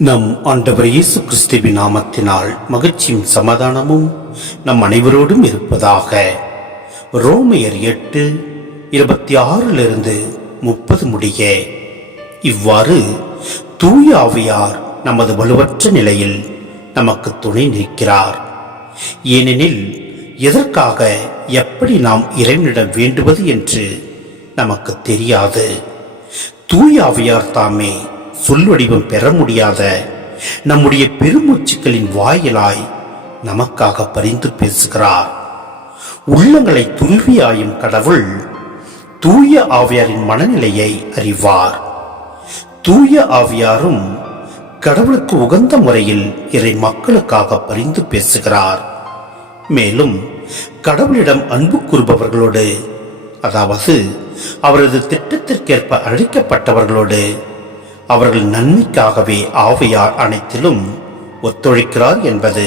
நம் ஆண்டவர் இயேசு கிறிஸ்துவின் நாமத்தினால் மகிழ்ச்சியும் சமாதானமும் நம் அனைவரோடும் இருப்பதாக. ரோமையர் 8:26 முடிய. இவ்வாறு தூய ஆவியார் நமது வலுவற்ற நிலையில் நமக்கு துணை நிற்கிறார். ஏனெனில் எதற்காக எப்படி நாம் இறைவனிடம் வேண்டுவது என்று நமக்கு தெரியாது. தூய ஆவியார் தாமே சொல்வடிவம் பெற முடியாத நம்முடைய பெருமூச்சுக்களின் வாயிலாய் நமக்காக பரிந்து பேசுகிறார். உள்ளங்களை துருவியாயும் கடவுள் தூய ஆவியாரின் மனநிலையை அறிவார். தூய ஆவியாரும் கடவுளுக்கு உகந்த முறையில் இறை மக்களுக்காக பரிந்து பேசுகிறார். மேலும் கடவுளிடம் அன்பு கூறுபவர்களோடு, அதாவது அவரது திட்டத்திற்கேற்ப அழைக்கப்பட்டவர்களோடு அவர்கள் நன்மைக்காகவே ஆவியார் அனைத்திலும் ஒத்துழைக்கிறார் என்பது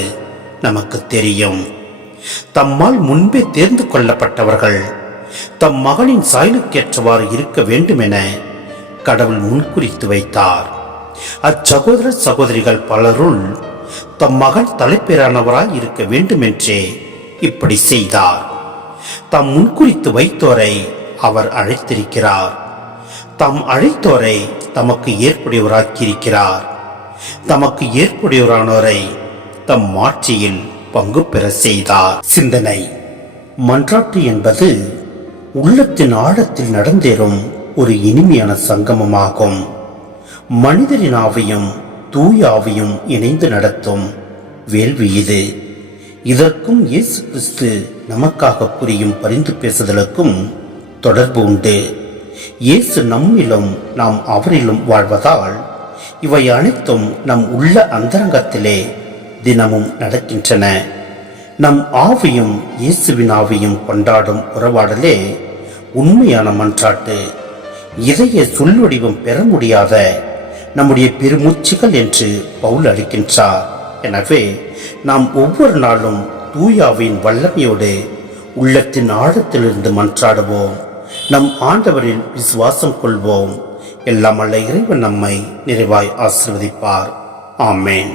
நமக்கு தெரியும். தம்மால் முன்பே தேர்ந்து கொள்ளப்பட்டவர்கள் தம் மகனின் சாயலுக்கேற்றவாறு இருக்க வேண்டும் என கடவுள் முன்குறித்து வைத்தார். அச்சகோதர சகோதரிகள் பலருள் தம் மகன் தலைப்பேரானவராய் இருக்க வேண்டுமென்றே இப்படி செய்தார். தாம் முன்குறித்து வைத்தோரை அவர் அழைத்திருக்கிறார். தாம் அழைத்தோரை தமக்கு ஏற்புடையவராக்கியிருக்கிறார். தமக்கு ஏற்புடையவரானோரை தம் மாட்சியில் பங்கு பெற செய்தார். சிந்தனை. மன்றாட்டு என்பது உள்ளத்தின் ஆழத்தில் நடந்தேறும் ஒரு இனிமையான சங்கமமாகும். மனிதரின் ஆவியும் தூய ஆவியும் இணைந்து நடத்தும் வேள்வி இது. இதற்கும் இயேசு கிறிஸ்து நமக்காக புரியும் பரிந்து பேசுதலுக்கும் தொடர்பு உண்டு. இயேசு நம்மிலும் நாம் அவரிலும் வாழ்வதால் இவை அனைத்தும் நம் உள்ள அந்தரங்கத்திலே தினமும் நடக்கின்றன. நம் ஆவியும் இயேசுவின் ஆவியும் கொண்டாடும் உறவாடலே உண்மையான மன்றாட்டு. இதையே சொல்வடிவம் பெற முடியாத நம்முடைய பெருமூச்சுகள் என்று பவுல் அளிக்கின்றார். எனவே நாம் ஒவ்வொரு நாளும் தூயாவின் வல்லமையோடு உள்ளத்தின் ஆழத்திலிருந்து மன்றாடுவோம். நம் ஆண்டவரில் விசுவாசம் கொள்வோம். எல்லாம் வல்ல இறைவன் நம்மை நிறைவாய் ஆசீர்வதிப்பார். ஆமேன்.